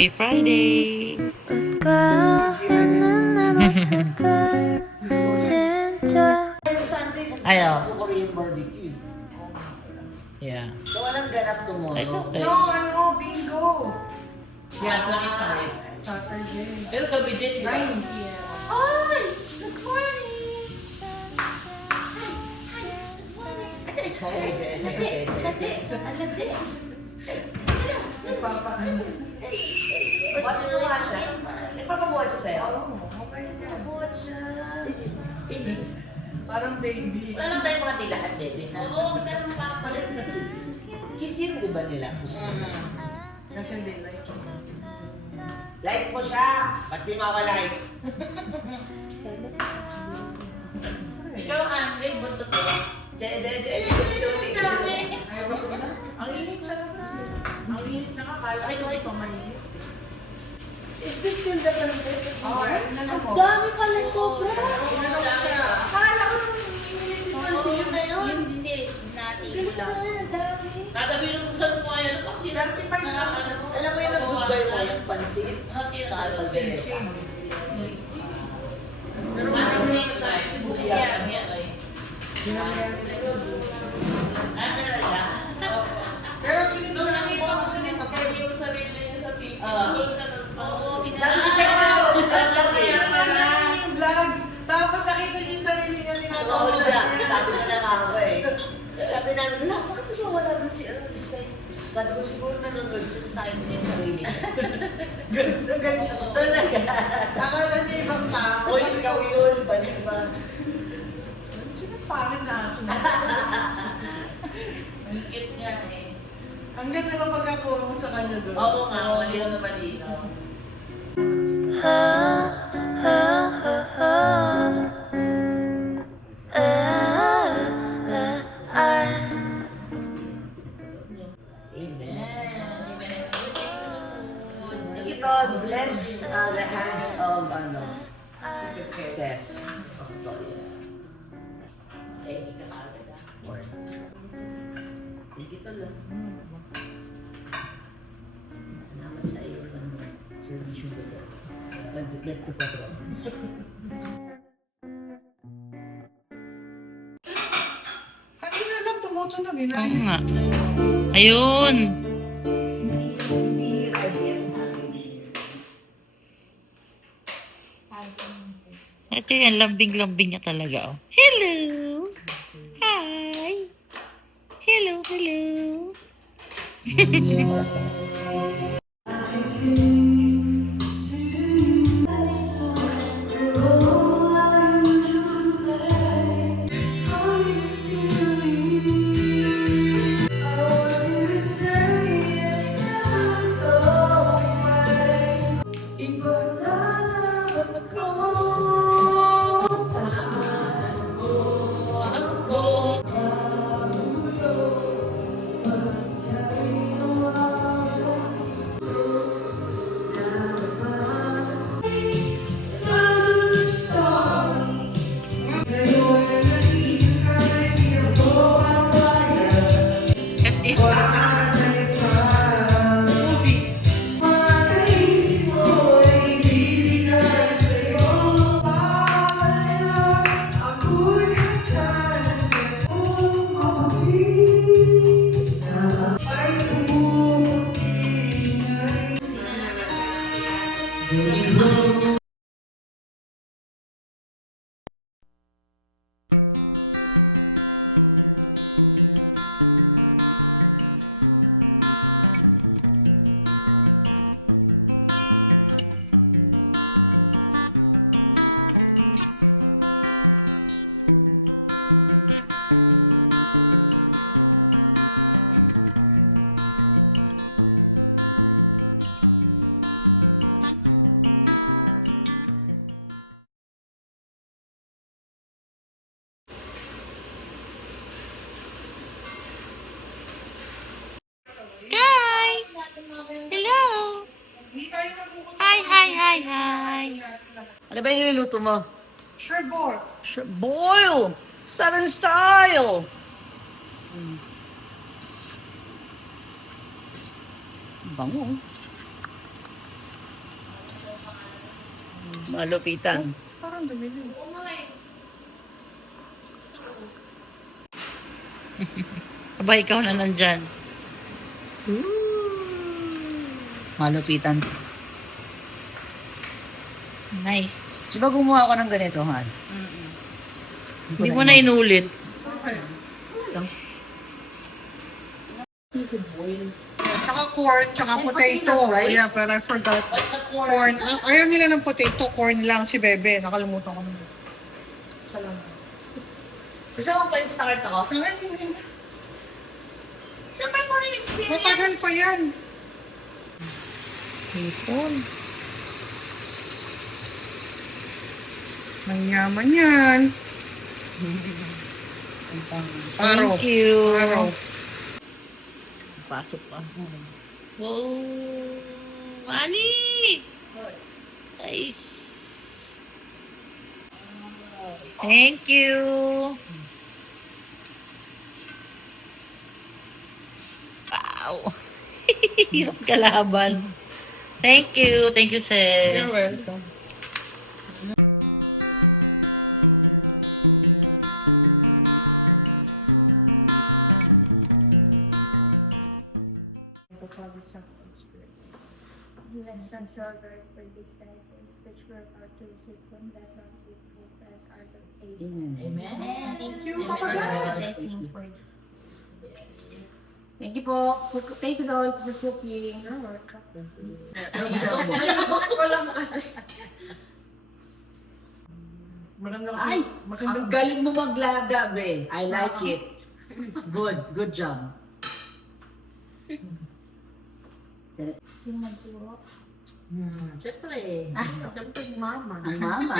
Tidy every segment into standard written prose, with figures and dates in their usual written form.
Happy Friday! Ayaw. Korean barbecue. Yeah. So, walang ganap tomorrow. It's okay. No, bingo. Yeah, 25. Saturday. Pero gabi din, di ba? 9 p.m. Ay! Good morning! Nagpapaano. Nagpapabuha siya? Nagpapabuha siya sa'yo? Oo, okay ka. Nagpapabuha siya. Parang baby. Wala lang tayong mga tilahan, baby. Oo, ka lang makapalit. Kiss yun, di ba nila? Kasi hindi na ito. Like mo siya! Ba't di maka-like? Ikaw, Andre, buntot ko. Ayaw ko na. Ang init sa labas. Ang init na kakala ko ito mainit. Is this still the concept? Oo, ano na Ang po? dami pala sobra! Ano siya? Akala ko nung pinipinsin yun na yun. Hindi, natibo lang. Ang dami. Nagabi ng saan ko kayo. Alam mo yung nag-goodbye mo yung pansit? Tsaka alphabet. Pero Malasing meron tayo. Yeah. Ginamayan nila. Pero pinipinahan ko ako sa mga Oo, Sabi pinaka- sa'yo, pinapanood yung vlog. Tapos nakita niya yung sarili niya Oo, tinatawanan wala. niya. Sabi na nga ako eh. Sabi na, wala, bakit gusto mo wala doon si Ernest na yun? Sabi ko, siguro nanonood siya sa akin niya sa sarili niya. Ganyan ako. Talaga. Akala niya ibang tao. Uy, ikaw yun. Balik ba? Sino parang naasin? Ang cute niya eh. Ang ganda ng pagkakuha mo sa kanya doon. Oo nga, malinaw na malinaw. Amen. Ito, bless the hands of, princess of Victoria. Okay, ikakagad na. Of course. Ito lang. Salamat sa iyo, service mo dito. Pag-get to patrons. Ano na lang tumutunog eh. Oo nga. Ayun! Ito yan, lambing-lambing niya talaga. Oh. Hello! Hi! Hello, hello! Sky! Hello! Hindi tayo nakukuha. Hi, hi, hi, hi! Ano ba yung niluluto mo? Sure, boy. Boil! Southern style! Bango. Malupitan. Parang dumi yun. Aba, ikaw na nandyan. Malupitan. Nice. Di ba gumawa ako ng ganito, Han? Hindi mo na inulit. Okay. Tsaka corn, tsaka potato. Yeah, but I forgot. Corn. Ayaw nila ng potato, corn lang si Bebe. Nakalimutan ko na. Salamat. Gusto mo pa yung start ako? Ay, Siyempre mo rin experience. matagal pa yan. Hipon. Ang yaman yan. Araw. Thank you. Araw. Pasok pa. Wow. Ani! Nice. Thank you. Wow. Hirap kalaban. Thank you. Thank you, sis. You're welcome. Blessed and silver for these benefits which we're about to receive from the Lord Jesus as our faith. Amen. Thank you, Papa God. Blessings for this. Thank you po. Thank you all for cooking. You're welcome. Maganda Ay! Ang galing mo maglaga, be. I like it. Good. Good job. Sino magturo? Siyempre. Siyempre, mama. Ang mama.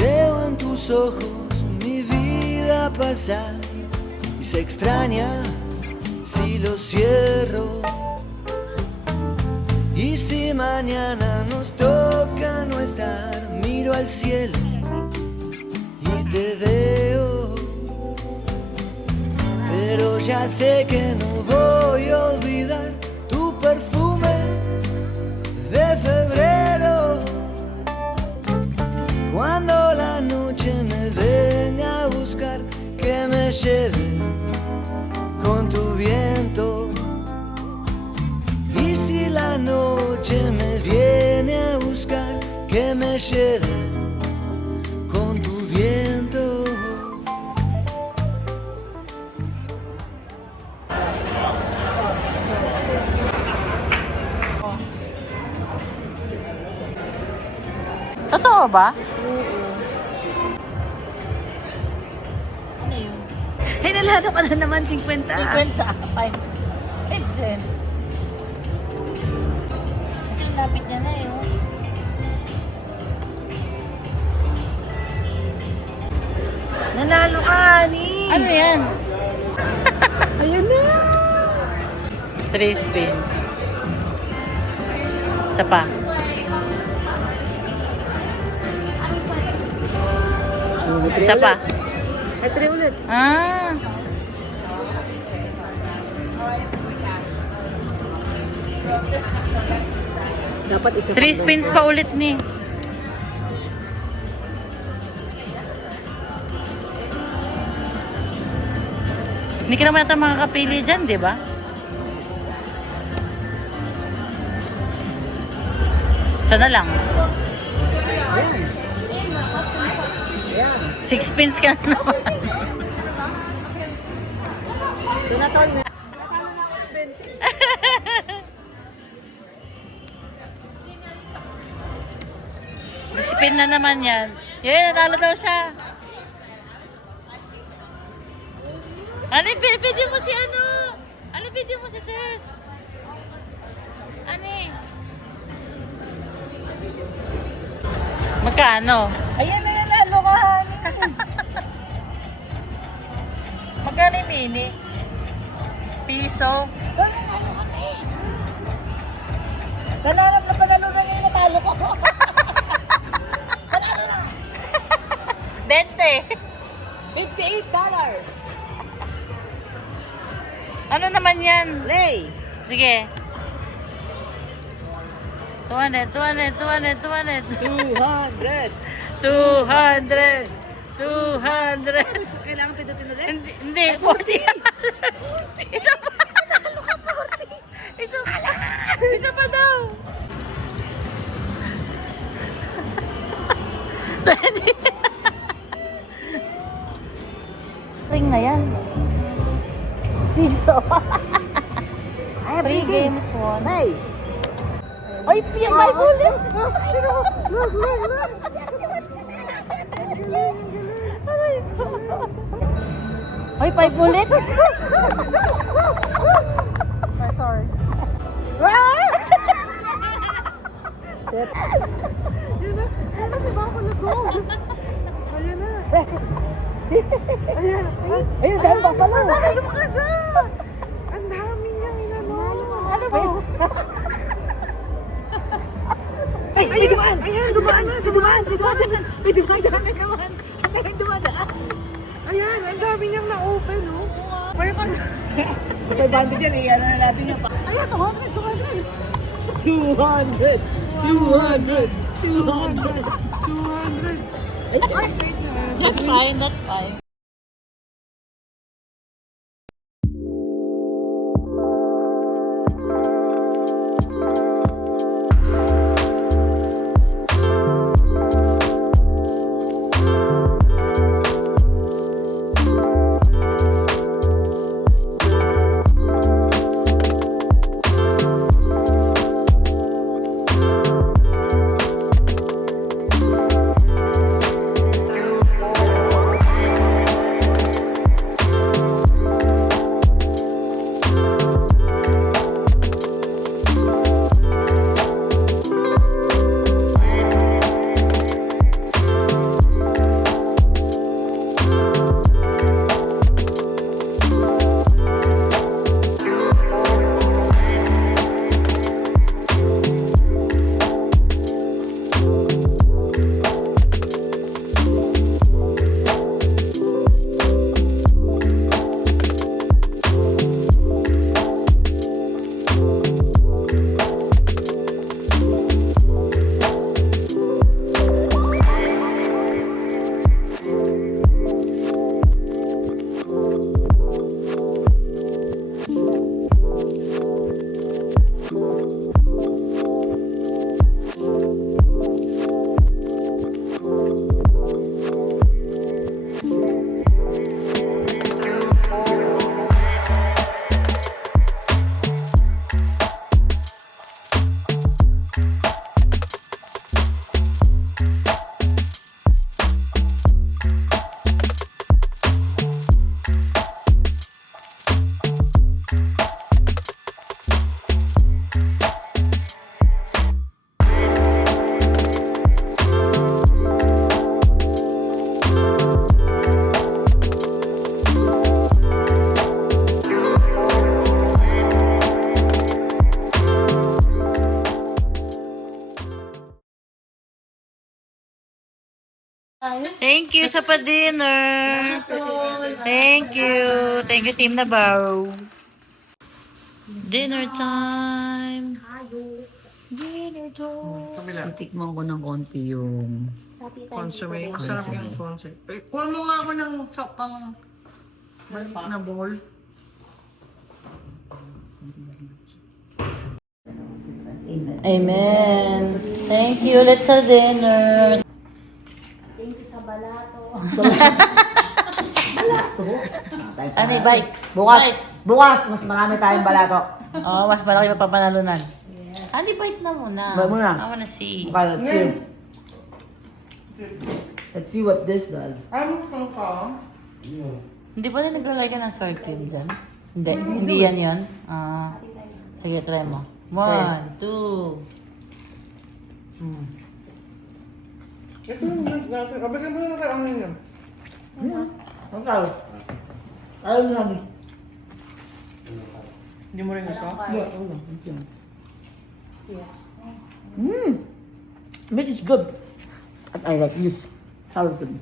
Veo en tus ojos mi vida pasar y se extraña si lo cierro. Y si mañana nos toca no estar, miro al cielo y te veo. Pero ya sé que no voy a olvidar tu perfume de febrero. Cuando la noche me venga a buscar, que me lleve con tu viento. Y si la noche me viene a buscar, que me lleve con tu viento. Totoo ba? Ano yun? Hey, nalado ka na naman 50. 50. 5 cents. Kasi lapit niya na eh. Oh. Nanalo ka, Ani. Ano yan? Ayun na! 3 spins. Isa pa. Isa pa. Ay, 3 ulit. Ah! Dapat isa 3 spins pa ulit ni. Hindi ka naman yata makakapili dyan, di ba? Sana lang. Yan. 6 spins ka na naman. Ito na tol. Natalo na ako ng 20. Spin na naman yan. Yeah, nanalo daw siya. Ano, video mo si ano? Ano, video mo si Sis? Ano eh? Magkano? Ayan na nanalo ka, honey. Magkano yung mini? Piso? Tol, nanalo kami. Nananap na panalo na ngayon, natalo ko. Nanalo na. 20. $58. Ano naman yan? Lay. Sige. 200, 200, 200, 200. 200. 200. 200. So, kailangan pindutin ulit? Hindi, 40. Isa pa. Nanalo ka, 40. Isa pa. Isa pa daw. 20. Ring na yan. Piso. Ay, Free games won. Nay. Ay, piyan may ulit. Look. Ay, 5 ulit. Ay, sorry. Ayan na. Si Bako nag-go. Ayan na. Ayan. Ayun, dahil ba pala? Nanalo ka na. Ang dami niyang inano. Ay, may dumaan! May dumaan na naman. Ang daming dumadaan. Ayan, ang dami niyang na-open, oh. May pag... May bando dyan, iyan na natin yan. Ayan, 200. 200. Ay, That's fine, that's fine. Thank you sa pa-dinner. Thank you. Thank you, Team Nabaw. Dinner time. Dinner medyo... Kabila. Titikman ko ng konti yung... Consomme. Masarap yung consomme. Eh, kuha mo nga ako ng pang maliit na bowl. Amen. Thank you. Let's have dinner. Thank you sa balato. Ani, bite. Bukas, Bite. bukas, mas marami tayong balato. Oo, mas malaki pa papanalunan. Ani, bite na muna. Bite muna. I wanna see. Bukas, let's see. Let's see what this does. Ano kang ka? Hindi pa rin naglalagay ka ng sour cream dyan? Hindi. Hindi yan yun? Sige, try mo. 1, 2. Ito yung natin. Abagyan mo yung kay ano yun. Ang talo. Ayaw mo namin. Hindi mo rin gusto? Meat is good. I like this. Sour cream.